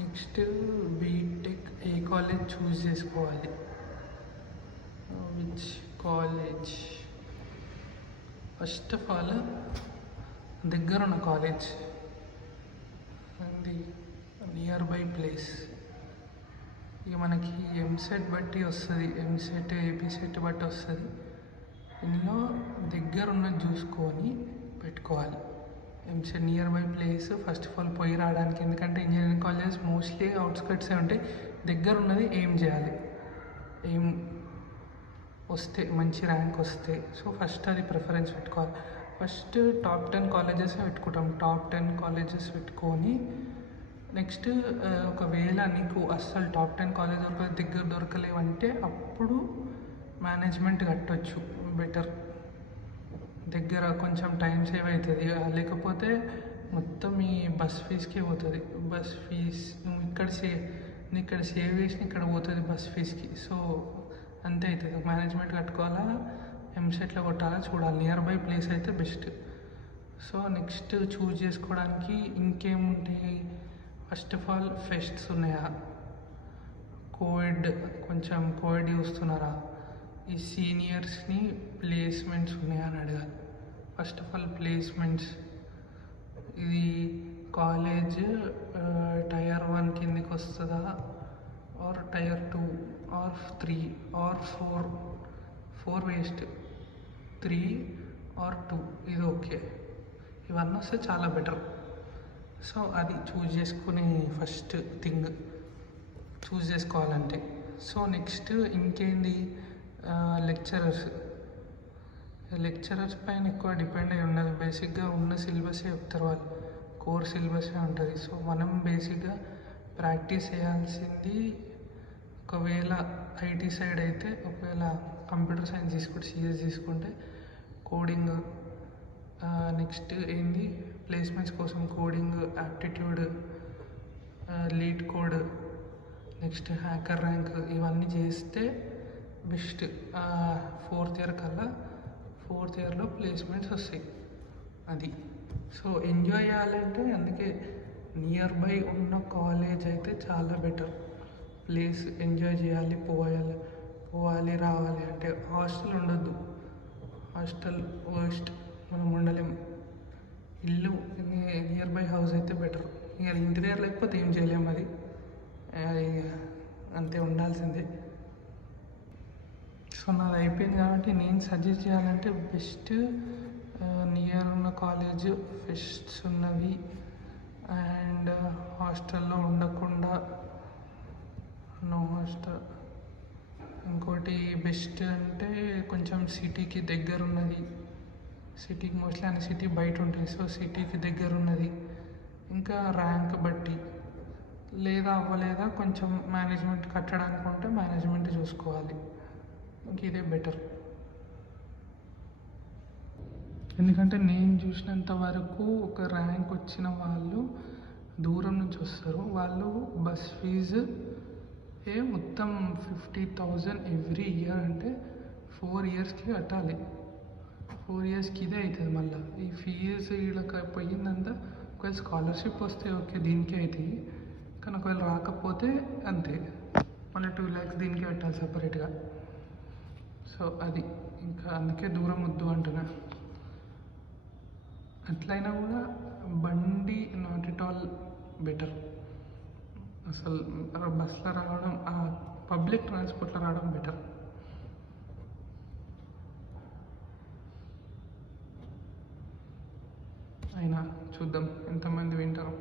Next BTech ఏ college చూస్ చేసుకోవాలి. Which college? First of all దగ్గర ఉన్న కాలేజ్ అంది నియర్ బై ప్లేస్. ఇక మనకి ఎంసెట్ బట్టి వస్తుంది, ఎంసెట్ ఏపీసెట్ బట్టి వస్తుంది. ఇందులో దగ్గర ఉన్నది చూసుకొని పెట్టుకోవాలి. EAMCET near by place first of all పోయి రావడానికి, ఎందుకంటే ఇంజనీరింగ్ కాలేజెస్ మోస్ట్లీ అవుట్స్కట్సే ఉంటాయి. దగ్గర ఉన్నది ఏం చేయాలి, ఏం వస్తే మంచి ర్యాంక్ వస్తే, సో ఫస్ట్ అది ప్రిఫరెన్స్ పెట్టుకోవాలి. ఫస్ట్ టాప్ 10 కాలేజెస్ పెట్టుకుంటాం. టాప్ 10 కాలేజెస్ పెట్టుకొని నెక్స్ట్ ఒకవేళ నీకు అస్సలు టాప్ 10 కాలేజ్ దగ్గర దొరకలేవంటే అప్పుడు మేనేజ్మెంట్ కట్టొచ్చు. బెటర్, దగ్గర కొంచెం టైం సేవ్ అవుతుంది. లేకపోతే మొత్తం ఈ బస్ ఫీజ్కే పోతుంది. బస్ ఫీజ్ నువ్వు ఇక్కడ సేవ్ చేసి ఇక్కడ పోతుంది బస్ ఫీజ్కి. సో అంతే అవుతుంది. మేనేజ్మెంట్ కట్టుకోవాలా, ఎంసెట్లో కొట్టాలా చూడాలి. నియర్ బై ప్లేస్ అయితే బెస్ట్. సో నెక్స్ట్ చూజ్ చేసుకోవడానికి ఇంకేముంటాయి? ఫస్ట్ ఆఫ్ ఆల్ ఫెస్ట్స్ ఉన్నాయా, కొంచెం కోవిడ్ చూస్తున్నారా, ఈ సీనియర్స్ని ప్లేస్మెంట్స్ ఉన్నాయా అని అడగాలి. ఫస్ట్ ఆఫ్ ఆల్ ప్లేస్మెంట్స్, ఇది కాలేజ్ టైర్ 1 కిందకి వస్తుందా, or tier 2 or 3 or 4 waste, 3 or 2 ఇది ఓకే. ఇవన్నీ వస్తే చాలా బెటర్. సో అది చూజ్ చేసుకునే ఫస్ట్ థింగ్ చూజ్ చేసుకోవాలంటే. సో నెక్స్ట్ ఇంకేంది, లెక్చరర్స్ పైన ఎక్కువ డిపెండ్ అయి ఉండదు. బేసిక్గా ఉన్న సిలబసే చెప్తారు వాళ్ళు, కోర్ సిలబసే ఉంటుంది. సో మనం బేసిక్గా ప్రాక్టీస్ చేయాల్సింది, ఒకవేళ ఐటీ సైడ్ అయితే, ఒకవేళ కంప్యూటర్ సైన్స్ తీసుకుంటే, సిఎస్ తీసుకుంటే కోడింగ్, నెక్స్ట్ ఏంది ప్లేస్మెంట్స్ కోసం coding, aptitude, lead code, next hacker rank, ఇవన్నీ చేస్తే బెస్ట్. 4th ఇయర్ కల్లా 4th ఇయర్లో ప్లేస్మెంట్స్ వస్తాయి. అది సో ఎంజాయ్ చేయాలంటే అందుకే నియర్ బై ఉన్న కాలేజ్ అయితే చాలా బెటర్. ప్లేస్ ఎంజాయ్ చేయాలి, పోవాలి రావాలి అంటే హాస్టల్ ఉండొద్దు. హాస్టల్ వర్స్ట్, మనం ఉండలేం. ఇల్లు నియర్ బై హౌస్ అయితే బెటర్. ఇక ఇంటి దగ్గర లేకపోతే ఏం చేయలేము, అది అంతే ఉండాల్సిందే. సో నాది అయిపోయింది కాబట్టి నేను సజెస్ట్ చేయాలంటే బెస్ట్ నియర్ ఉన్న కాలేజ్, ఫెస్ట్స్ ఉన్నవి, అండ్ హాస్టల్లో ఉండకుండా నో హాస్టల్. ఇంకోటి బెస్ట్ అంటే కొంచెం సిటీకి దగ్గర ఉన్నది. సిటీకి మోస్ట్లీ అన్ని సిటీ బయట ఉంటాయి. సో సిటీకి దగ్గర ఉన్నది, ఇంకా ర్యాంక్ బట్టి లేదా అవ్వలేదా కొంచెం మేనేజ్మెంట్ కట్టడానికి ఉంటే మేనేజ్మెంట్ చూసుకోవాలి. ఇంక ఇదే బెటర్. ఎందుకంటే నేను చూసినంత వరకు ఒక ర్యాంక్ వచ్చిన వాళ్ళు దూరం నుంచి వస్తారు. వాళ్ళు బస్ ఫీజు మొత్తం 50,000 ఎవ్రీ ఇయర్, అంటే 4 ఇయర్స్కి కట్టాలి. 4 ఇయర్స్కి ఇదే అవుతుంది. మళ్ళీ ఈ ఫీజు వీళ్ళకి పోయిందంతా. ఒకవేళ స్కాలర్షిప్ వస్తే ఓకే, దీనికే అవుతాయి. కానీ ఒకవేళ రాకపోతే అంతే, మళ్ళీ 2 lakhs దీనికే పెట్టాలి సపరేట్గా. సో అది ఇంకా అందుకే దూరం వద్దు అంటున్నా. అట్లయినా కూడా బండి నాట్ ఎట్ ఆల్ బెటర్. అసలు బస్లో రావడం, పబ్లిక్ ట్రాన్స్పోర్ట్లో రావడం బెటర్. అయినా చూద్దాం ఎంతమంది వింటారు.